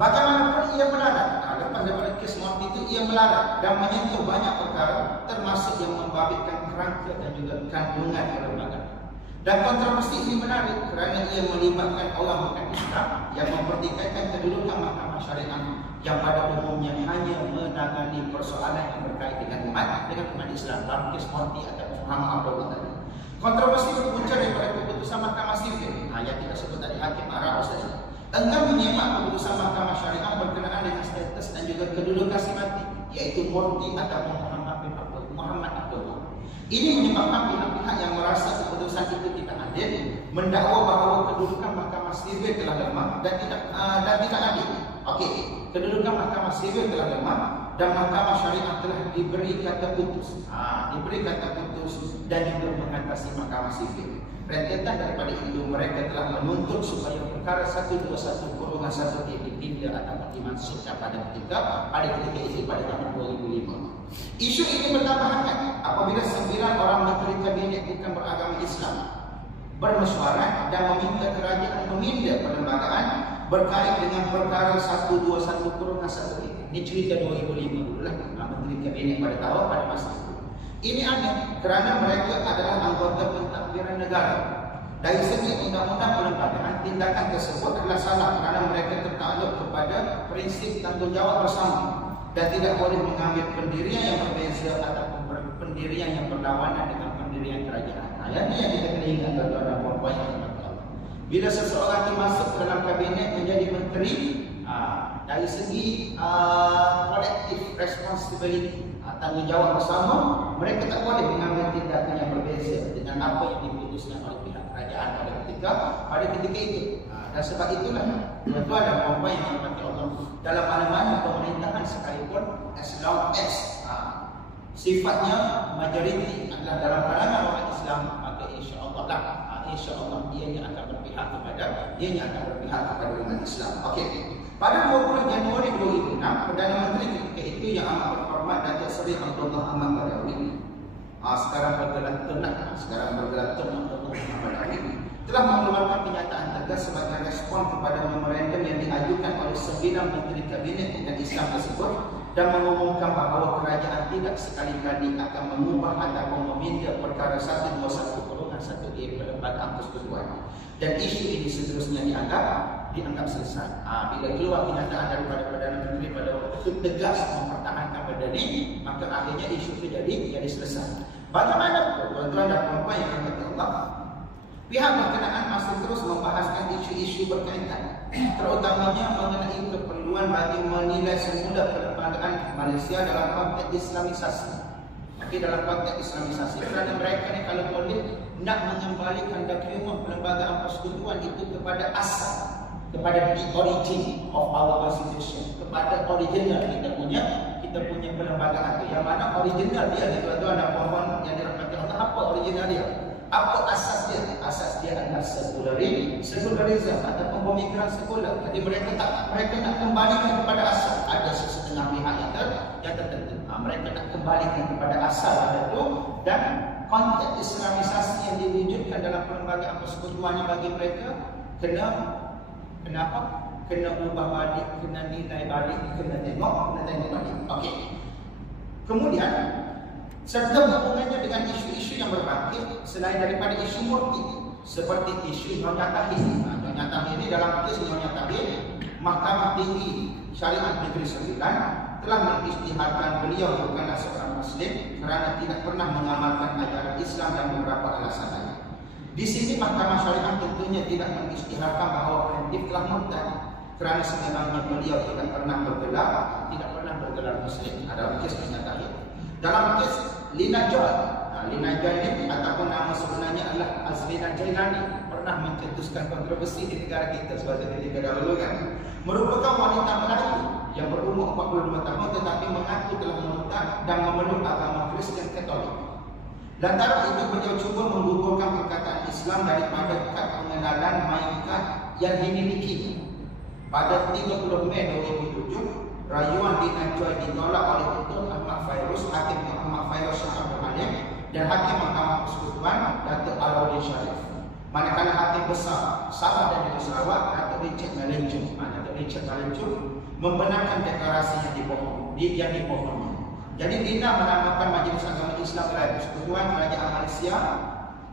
bagaimanapun ia melarang. Lepas daripada kes Morti itu, ia melarang dan menyentuh banyak perkara, termasuk yang membabitkan kerangka dan juga kandungan perlembagaan. Dan kontroversi ini menarik kerana ia melibatkan orang bukan Islam yang mempertikaikan kedudukan Mahkamah Syariah yang pada umumnya hanya menangani persoalan yang berkait dengan umat Islam, dalam kes Morti atau Muhammad Abdullah tadi. Kontroversi berpunca daripada keputusan Mahkamah Sivil yang kita sebut tadi, Hakim Mak Raus tadi, enggan menyemak keputusan Mahkamah Syariah berkenaan dengan status dan juga kedudukan si mati, iaitu Morti atau Muhammad Abdullah. Ini menyebabkan pihak-pihak yang merasa keputusan itu tidak adil mendakwa bahawa kedudukan Mahkamah Sivil telah lemah dan tidak adil. Okey, kedudukan Mahkamah Sivil telah lemah dan Mahkamah Syariah telah diberi kata putus. Diberi kata putus dan juga mengatasi Mahkamah Sivil. Rentetan daripada itu, mereka telah menuntut supaya perkara 121/1A ditunda atau dimaksudkan pada ketika itu pada tahun 2005. Isu ini bertambah hangat apabila 9 orang menteri kabinet bukan beragama Islam bermesyuarat dan meminta kerajaan meminda perlembagaan berkait dengan perkara 121/1A. Ini cerita 2005 dulu lah, menteri kabinet pada masa itu. Ini aneh kerana mereka adalah anggota pentadbiran negara Dari segi undang-undang perlembagaan, tindakan tersebut adalah salah kerana mereka tertakluk kepada prinsip tanggungjawab bersama dan tidak boleh mengambil pendirian yang berbeza ataupun pendirian yang berlawanan dengan pendirian kerajaan. Nah, ini yang kita kena ingat tuan-tuan dan puan-puan yang dirahmati Allah. Bila seseorang itu masuk dalam kabinet menjadi menteri, dari segi collective responsibility, tanggungjawab bersama, mereka tak boleh mengambil tindakan yang berbeza dengan apa yang diputuskan oleh pihak kerajaan pada ketika itu. Dan sebab itulah tuan-tuan dan puan-puan yang dirahmati Allah, dalam mana-mana pemerintahan sekalipun, as long as sifatnya majoriti adalah dalam kalangan orang Islam, maka insya-Allah ianya akan berpihak kepada umat Islam. Okey. Pada 20 Januari 2006, Perdana Menteri ketika itu yang amat berhormat Datuk Seri Abdullah Ahmad Badawi, sekarang bergelar Tun Abdullah Ahmad Badawi, telah mengeluarkan kenyataan tegas sebagai respon kepada memorandum yang diajukan oleh 9 Menteri Kabinet dengan Islam tersebut dan mengumumkan bahawa kerajaan tidak sekali-kali akan mengubah ataupun meminda perkara 121/1A Perlembagaan Persekutuan. Dan isu ini seterusnya dianggap selesai. Bila keluar kenyataan daripada Perdana Menteri pada waktu itu tegas mempertahankan benda ini, maka akhirnya isu itu jadi selesai. Bagaimana tuan-tuan dan puan-puan yang dirahmati Allah, pihak berkenaan masih terus membahaskan isu-isu berkaitan, terutamanya mengenai keperluan bagi menilai semula perlembagaan Malaysia dalam konteks Islamisasi. Dalam konteks Islamisasi, kerana mereka ni kalau boleh nak mengembalikan dokumen perlembagaan persekutuan itu kepada asal, kepada the origin of our constitution, kepada original kita punya perlembagaan itu. Yang mana original dia, tuan-tuan dan puan-puan yang dirahmati Allah, apa original dia? Apa asas dia? Asas dia adalah sekularisme ataupun pemikiran sekular. Jadi mereka nak kembalikan kepada asal. Ada sesetengah pihak yang tertentu. Mereka nak kembalikan kepada asal itu, dan konteks Islamisasi yang diwujudkan dalam perlembagaan persekutuan bagi mereka kena ubah balik, kena nilai balik, kena tengok balik. Okey. Kemudian serta hubungannya dengan isu-isu yang berbangkit selain daripada isu murni seperti isu Nyonya Tahir. Nyonya Tahir ini dalam kes Nyonya Tahir, Mahkamah Tinggi Syariat Negeri Sembilan telah mengisytiharkan beliau bukanlah seorang Muslim kerana tidak pernah mengamalkan ajaran Islam dan beberapa alasan lain. Di sini Mahkamah Syariah tentunya tidak mengisytiharkan bahawa plaintiff telah murtad kerana sebenarnya beliau tidak pernah bergelar Muslim. Dalam kes Nyonya Tahir. Dalam kes Lina Joy ini ataupun nama sebenarnya adalah Azlina Jailani, pernah mencetuskan kontroversi di negara kita suatu ketika dahulu kan. Merupakan wanita Melayu yang berumur 42 tahun tetapi mengaku telah murtad dan memeluk agama Kristen Katolik. Lantaran itu beliau cuba menggugurkan perkataan Islam daripada kad pengenalan maikat yang dimiliki. Pada 30 Mei 2007, rayuan Lina Joy ditolak oleh Ketua Ahmad Fairuz, Hakim Ahmad Fairuz Shah Abdul Halim dan Hakim Mahkamah Persekutuan Datuk Alauddin Sharif. Manakala Hakim Besar Sabah dan Negeri Sarawak Datuk Richard Malencu membenarkan deklarasi yang dipohonnya. Jadi Lina menamakan Majlis Agama Islam Wilayah Persekutuan Kerajaan Malaysia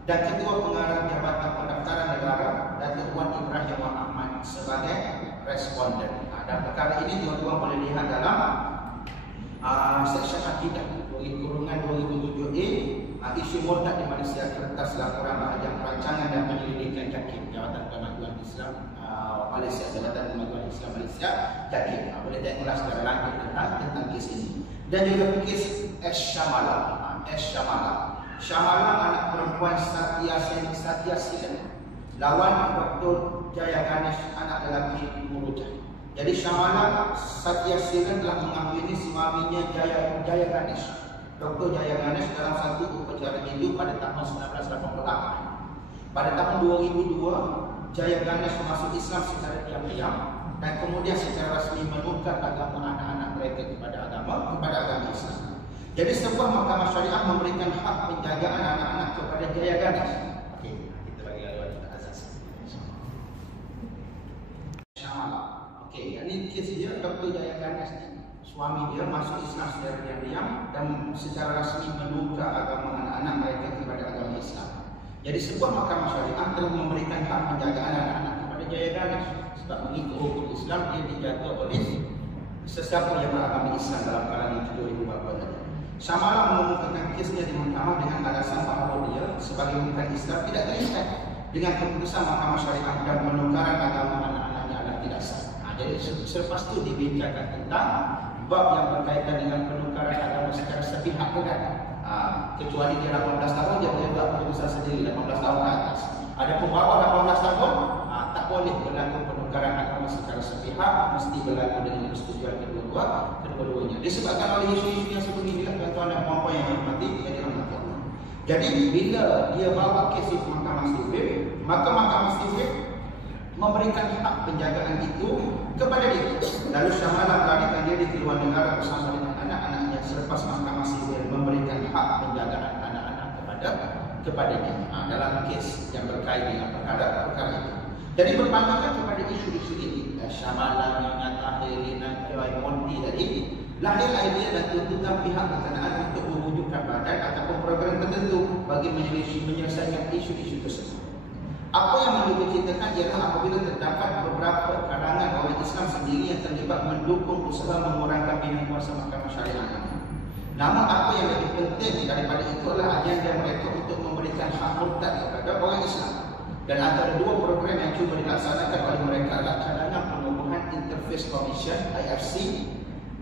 dan Ketua Pengarah Jabatan Pendaftaran Negara Datuk Wan Ibrahim Ahmad sebagai responden. Dan perkara ini tuan-tuan boleh lihat dalam seksyen akidah kurungan 2007A, isu murtad di Malaysia, kertas laporan bahagian perancangan dan penyelidikan JAKIM, Jabatan Kemajuan Islam Malaysia, Jabatan Kemajuan Islam Malaysia, JAKIM. Boleh tengoklah secara lanjut tentang kes ini. Dan juga kes Syamala, anak perempuan Satya Silan, lawan Dr. Jaya Ganesh, anak lelaki Murujah. Jadi Syamala Satya Silan telah mengamini suaminya Jaya Ganesh, Dr. Jaya Ganesh, dalam satu upacara Hindu pada tahun 1988. Pada tahun 2002, Jaya Ganesh masuk Islam secara diam-diam dan kemudian secara rasmi menukar agama anak-anak mereka kepada agama Islam. Jadi sebuah mahkamah syariah memberikan hak penjagaan anak-anak kepada Jaya Ganesh. Okey, kita bagi wanita azas. Syamala. Okey, ini kes dia Dr. Jaya Ganesh ni. Suami dia masuk Islam secara diam-diam dan secara rasmi menukar agama anak-anak mereka kepada agama Islam. Jadi sebuah mahkamah syariah telah memberikan hak penjagaan anak-anak kepada Jaya Ganesh. Sebab mengikut hukum Islam dia dijaga oleh sesiapa yang beragama Islam dalam kalangan itu 2000 berapa tadi. Syamala mengumumkan kesnya di mahkamah dengan alasan bahawa dia sebagai bukan Islam tidak terikat dengan keputusan mahkamah syariah dan penukaran agama anak-anaknya adalah tidak sah. Jadi selepas itu dibincangkan tentang bab yang berkaitan dengan penukaran agama secara sepihak kan. Kecuali dia 18 tahun dia boleh buat keputusan sendiri 18 tahun ke atas. Adapun bawah 18 tahun tak boleh berlaku penukaran agama secara sepihak, mesti berlaku dengan persetujuan kedua-duanya. Disebabkan oleh isu-isu yang seperti inilah tuan-tuan dan puan-puan yang dihormati, yang dirahmati Allah. Jadi bila dia bawa kes ke mahkamah sivil, maka mahkamah sivil memberikan hak penjagaan itu kepada dia. Lalu Syamala melarikan diri ke luar negara bersama dengan anak-anaknya selepas mahkamah sivil memberikan hak penjagaan anak-anak kepada dia dalam kes yang berkait dengan perkara itu. Jadi berpandangan kepada isu-isu ini, Syamala, Ngata, Helena, Joy, Monty tadi, lahir idea dan tuntutan pihak berkenaan untuk mewujudkan badan ataupun program tertentu bagi menyelesaikan isu-isu tersebut. Apa yang perlu diceritakan ialah apabila terdapat beberapa kalangan orang Islam sendiri yang terlibat mendukung usaha mengurangkan bina kuasa mahkamah syariah ini. Namun apa yang lebih penting daripada itu adalah agenda mereka untuk memberikan hak murtad kepada orang Islam. Dan antara dua program yang cuba dilaksanakan oleh mereka adalah cadangan penubuhan Interface Commission IFC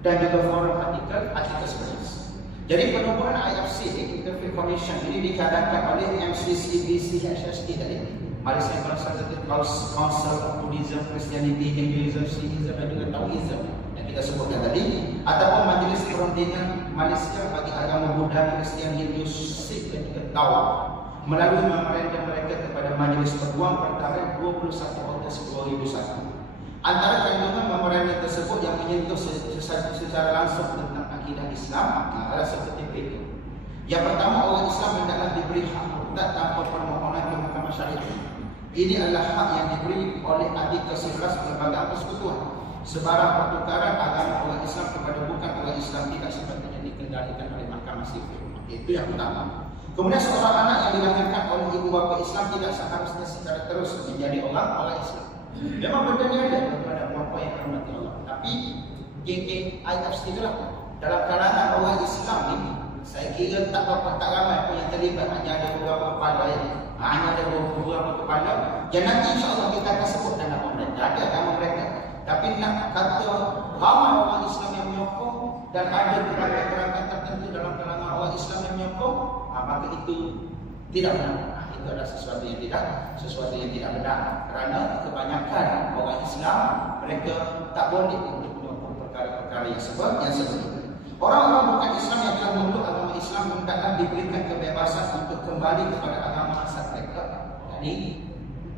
dan juga forum artikel 11. Jadi penubuhan IFC Interface Commission ini dicadangkan oleh MCCBC HST tadi, Malaysia Consultative Council of Buddhism, Christianity, Hinduism, Sikhism dan juga Taoism yang kita sebutkan tadi, ataupun Majlis Perundingan Malaysia bagi agama Buddha, Kristian, Hindu, Sikh dan juga Tao melalui memorandum mereka kepada Majlis Peguam bertarikh 21 Ogos 2001. Antara kandungan memorandum tersebut yang menyentuh secara langsung tentang akidah Islam adalah seperti berikut. Yang pertama, orang Islam hendaklah diberi hak murtad tanpa permohonan ke mahkamah syariah. Ini adalah hak yang diberi oleh Artikel 11 Perlembagaan Persekutuan. Sebarang pertukaran agama orang Islam kepada bukan orang Islam tidak sepatutnya dikendalikan oleh mahkamah sivil. Itu yang pertama. Kemudian seorang anak yang dilahirkan oleh ibu bapa Islam tidak seharusnya secara terus menjadi orang Islam. Memang benda ni ada kepada bapa yang hormati Allah. Tapi geng-geng IFC itulah dalam kalangan orang Islam ini, saya kira tak ramai pun yang terlibat. Hanya ada beberapa kepala yang nanti insya-Allah kita akan sebut nama mereka. Ada nama mereka. Tapi nak kata ramai orang Islam yang menyokong dan ada gerakan-gerakan tertentu dalam kalangan orang Islam yang menyokong, maka itu tidak benar. Itu adalah sesuatu yang tidak benar. Kerana kebanyakan orang Islam mereka tak boleh untuk menyokong perkara-perkara yang seperti itu. Orang-orang bukan Islam yang telah memeluk agama Islam hendaklah diberikan kebebasan untuk kembali kepada agama asal mereka. Jadi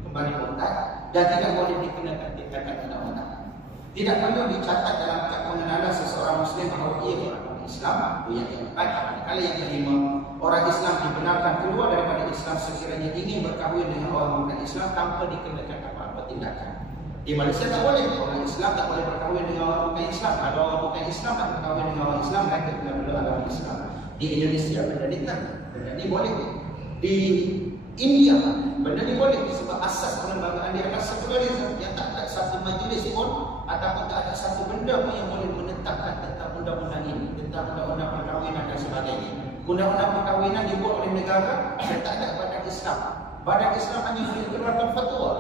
kembali murtad dan tidak boleh dikenakan tindakan undang-undang. Tidak perlu dicatat dalam kad pengenalan seseorang Muslim bahawa ia beragama Islam. Itu yang keempat. Kali yang kelima, orang Islam dibenarkan keluar daripada Islam sekiranya ingin berkahwin dengan orang bukan Islam tanpa dikenakan apa-apa tindakan. Di Malaysia tak boleh, orang Islam tak boleh berkahwin dengan orang bukan Islam. Kalau orang bukan Islam tak berkahwin dengan orang Islam, mereka kena bela agama Islam. Di Indonesia benda ni tak, benda ni boleh. Di India benda ni boleh sebab asas perlembagaan dia adalah sekularisme, yang tak ada satu majlis pun ataupun tak ada satu benda pun yang boleh menetapkan tentang undang-undang ini, tentang undang-undang perkahwinan dan sebagainya. Undang-undang perkahwinan dibuat oleh negara dan tak ada badan Islam. Badan Islam hanya boleh keluarkan fatwa.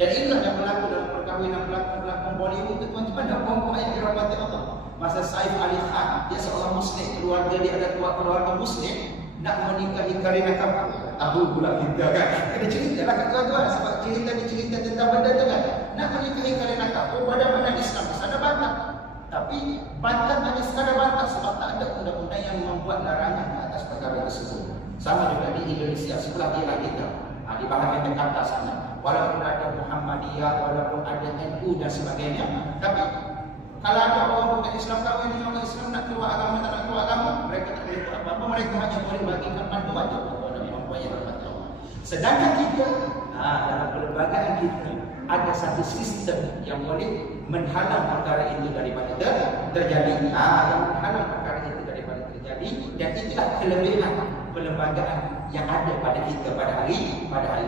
Dan inilah yang berlaku dalam perkahwinan pelakon Bollywood itu, tuan-tuan dan puan-puan yang dirahmati Allah. Masa Saif Ali Khan, dia seorang Muslim, keluarga dia ada keluarga Muslim, nak menikahi Kareena Kapoor. Tahu pula kita kan. Ada cerita lah kat tuan-tuan, sebab cerita ni cerita tentang benda tu kan. Nak menikahi Kareena Kapoor, badan-badan Islam di sana bantah. Tapi bantah hanya sekadar bantah sebab tak ada undang-undang yang membuat larangan atas perkara tersebut. Sama juga di Indonesia, sebelah kiri kita, di bahagian Jakarta sana. Walaupun ada Muhammadiyah, walaupun ada NU dan sebagainya, tapi kalau ada orang bukan Islam kahwin dengan orang Islam, nak keluar agama, tak nak keluar agama, mereka tak boleh buat apa-apa. Mereka hanya boleh bagikan panduan je kepada perempuan yang berhati Allah. Sedangkan kita, dalam perlembagaan kita, ada satu sistem yang boleh menghalang perkara itu daripada terjadi. Yang menghalang perkara itu daripada terjadi, dan itulah kelebihan kelembagaan yang ada pada kita pada hari ini. Maka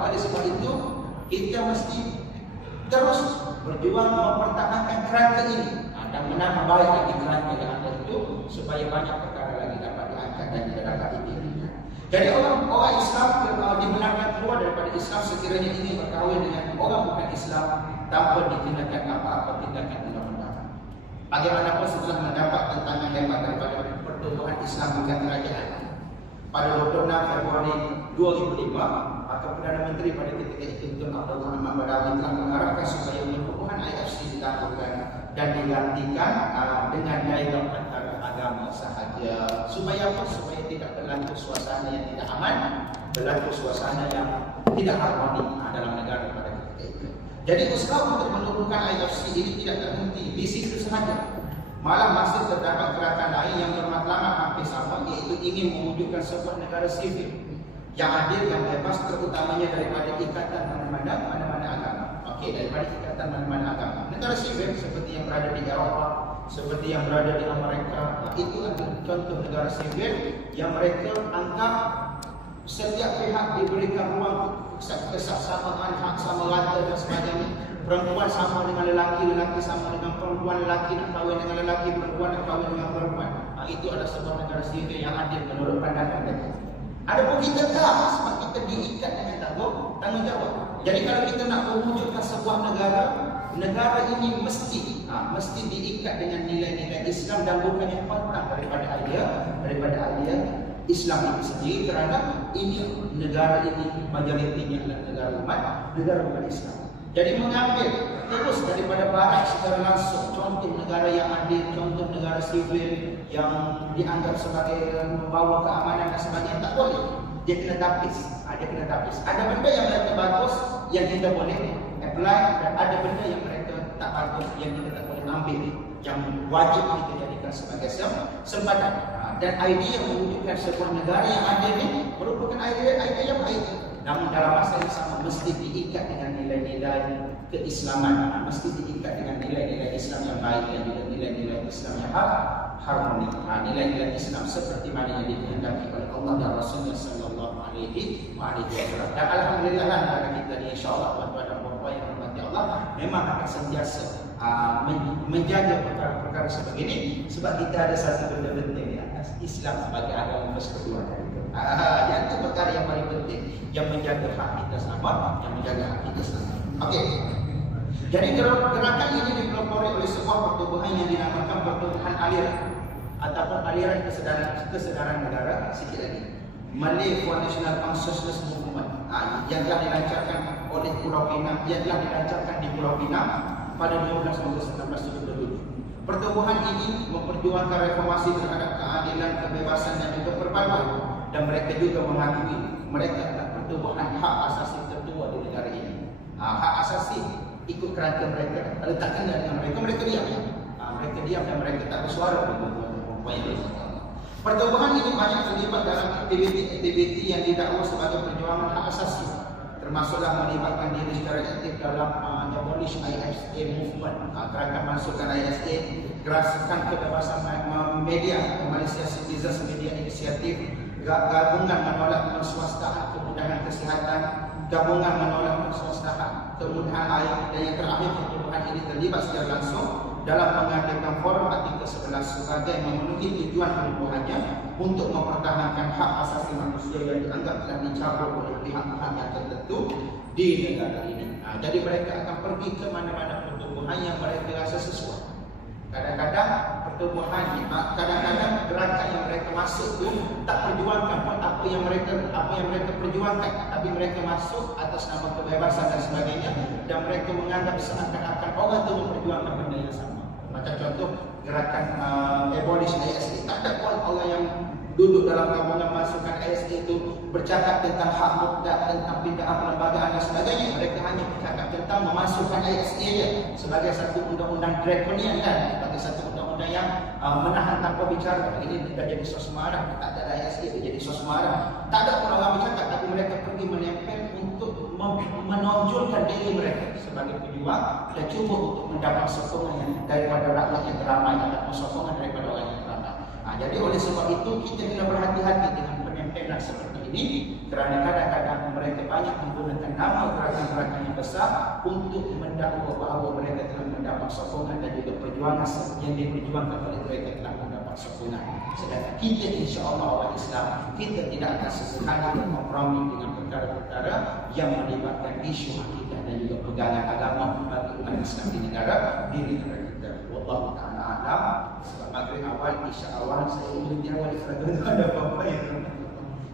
oleh sebab itu kita mesti terus berjuang mempertahankan kerangka ini dan menambah baik lagi kerangka yang ada itu supaya banyak perkara lagi dapat diangkat dan tidak dapat dipilih. Jadi orang Islam dibenarkan keluar daripada Islam sekiranya ini berkahwin dengan orang bukan Islam tanpa dikenakan apa-apa tindakan undang-undang. Bagaimanapun setelah mendapat tentangan hebat daripada pertumbuhan Islam bukan kerajaan. Pada 26 Februari 2005, maka Perdana Menteri pada ketika itu Tun Abdullah Ahmad Badawi telah mengharapkan supaya pertumbuhan IFC dilakukan dan digantikan dengan dialog antara agama sahaja. Supaya apa? Supaya tidak berlaku suasana yang tidak aman, berlaku suasana yang tidak harmoni dalam negara pada ketika itu. Jadi usaha untuk menurunkan IFC ini tidak terhenti di situ sahaja. Malah masih terdapat gerakan lain yang bermatlamat hampir sama, iaitu ingin mewujudkan sebuah negara sivil yang adil, yang bebas, terutamanya daripada ikatan mana-mana agama. Daripada ikatan mana-mana agama. Negara sivil seperti yang berada di Eropah, seperti yang berada di Amerika, itu adalah contoh negara sivil yang mereka anggap setiap pihak diberikan ruang kesamaan hak sama rata dan sebagainya. Perempuan sama dengan lelaki, lelaki sama dengan perempuan, lelaki nak kahwin dengan lelaki, perempuan nak kahwin dengan perempuan. Itu adalah sebuah negara sivil yang adil menurut pandangan mereka. Adapun kita tak, sebab kita diikat dengan tanggungjawab. Jadi kalau kita nak mewujudkan sebuah negara ini mesti diikat dengan nilai-nilai Islam dan bukan yang kontra daripada idea Islam itu sendiri, kerana ini negara ini majoritinya adalah negara umat, negara bukan Islam. Jadi mengambil terus daripada barat secara langsung contoh negara yang adil, contoh negara sivil yang dianggap sebagai membawa keamanan dan sebagainya, tak boleh. Dia kena tapis. Ada benda yang mereka bagus yang kita boleh apply, dan ada benda yang mereka tak bagus yang kita tak boleh ambil, yang wajib kita jadikan sebagai sempadan. Dan idea mewujudkan sebuah negara yang adil ini merupakan idea yang baik. Namun dalam masa yang sama mesti diikat dengan nilai-nilai keislaman, mesti diikat dengan nilai-nilai Islam yang baik dan juga nilai-nilai Islam yang harmoni. Nilai-nilai Islam seperti mana yang dikehendaki oleh Allah dan Rasulnya sallallahu alaihi wasallam. Dan alhamdulillah negara kita ni insya-Allah tuan-tuan dan puan-puan yang dirahmati Allah memang akan sentiasa menjaga perkara-perkara sebegini, sebab kita ada satu benda penting di atas Islam sebagai agama persekutuan. Yang itu perkara yang paling penting, yang menjaga hak kita selamat, yang menjaga hak kita selamat. Okey. Jadi gerakan ini dipelopori oleh sebuah pertubuhan yang dinamakan pertubuhan aliran ataupun aliran kesedaran negara, sikit lagi, Malay for National Consciousness Movement, yang telah dilancarkan oleh Pulau Pinang, di Pulau Pinang pada 12 Ogos 1977. Pertubuhan ini memperjuangkan reformasi terhadap keadilan, kebebasan dan juga perpaduan, dan mereka juga mengakui mereka adalah pertubuhan hak asasi tertua di negara ini. Hak asasi ikut kerangka mereka, letakkan dengan mereka diam. Mereka diam dan mereka tak bersuara. Pertubuhan ini banyak terlibat dalam aktiviti-aktiviti yang didakwa sebagai perjuangan hak asasi, termasuklah melibatkan diri secara aktif dalam abolish ISA movement, gerakan masukkan ISA, gerakan kebebasan media, Malaysia Citizens Media Initiative, gabungan menolak penswastaan kemudahan kesihatan, gabungan menolak penswastaan kemudahan air, dan yang terakhir pertubuhan ini terlibat secara langsung dalam mengadakan forum artikel 11 sebagai memenuhi tujuan penubuhannya untuk mempertahankan hak asasi manusia yang dianggap telah dicabut oleh pihak-pihak yang tertentu di negara ini. Jadi mereka akan pergi ke mana-mana pertubuhan yang mereka rasa sesuai. Kadang-kadang pertubuhan, kadang-kadang gerakan yang mereka masuk tu tak perjuangkan pun apa yang mereka perjuangkan, tapi mereka masuk atas nama kebebasan dan sebagainya, dan mereka menganggap seakan-akan orang tu memperjuangkan benda yang sama. Macam contoh gerakan abolish ISA, tak ada pun orang yang duduk dalam gabungan masukan ISA itu bercakap tentang hak mutlak, tentang pindahan perlembagaan dan sebagainya. Mereka hanya bercakap tentang memasukkan ISA je sebagai satu undang-undang draconian, kan, sebagai satu undang-undang yang menahan tanpa bicara. Ini dah jadi sos marah, tak ada ISA dia jadi sos marah. Tak ada pun orang bercakap, tapi mereka pergi menempel untuk menonjolkan diri mereka sebagai pejuang dan cuba untuk mendapat sokongan daripada rakyat yang ramai, ataupun sokongan daripada orang yang ramai. Jadi oleh sebab itu kita kena berhati-hati dengan penempelan seperti ini, kerana kadang-kadang mereka banyak menggunakan nama gerakan-gerakan yang besar untuk mendakwa bahawa mereka telah mendapat sokongan dan juga perjuangan yang diperjuangkan oleh mereka telah mendapat sokongan. Sedangkan kita insya-Allah orang Islam, kita tidak akan sesekali berkompromi dengan perkara-perkara yang melibatkan isu akidah dan juga pegangan agama bagi umat Islam di negara kita. Wallahu ta'ala a'lam. Sebab maghrib awal, isya awal, saya ingin di awal ada apa-apa yang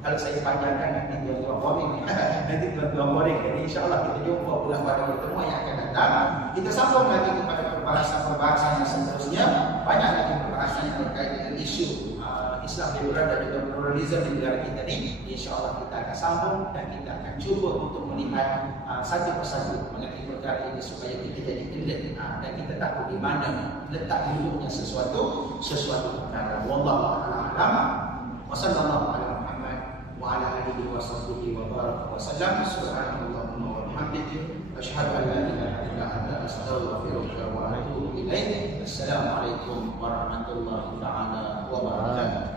kalau saya panjangkan nanti tuan-tuan boring. Nanti tuan-tuan boring. Jadi insya-Allah kita jumpa bulan pada pertemuan yang akan datang. Kita sambung lagi kepada perbahasan yang seterusnya. Banyak lagi perbahasan yang terkait dengan isu Islam liberal dan juga pluralisme di negara kita ini. InsyaAllah kita akan sambung dan kita akan cuba untuk melihat satu persatu mengenai perkara ini supaya kita jadi alert dan kita tahu di mana letak duduknya sesuatu perkara. Wallahu a'lam. Wassallallahu ala Muhammad wa ala alihi wa sahbihi wa baraka wa sallam. Subhanallahumma wa bihamdihi asyhadu an la ilaha illa anta astaghfiruka wa atubu ilaik. Assalamualaikum warahmatullahi taala wabarakatuh.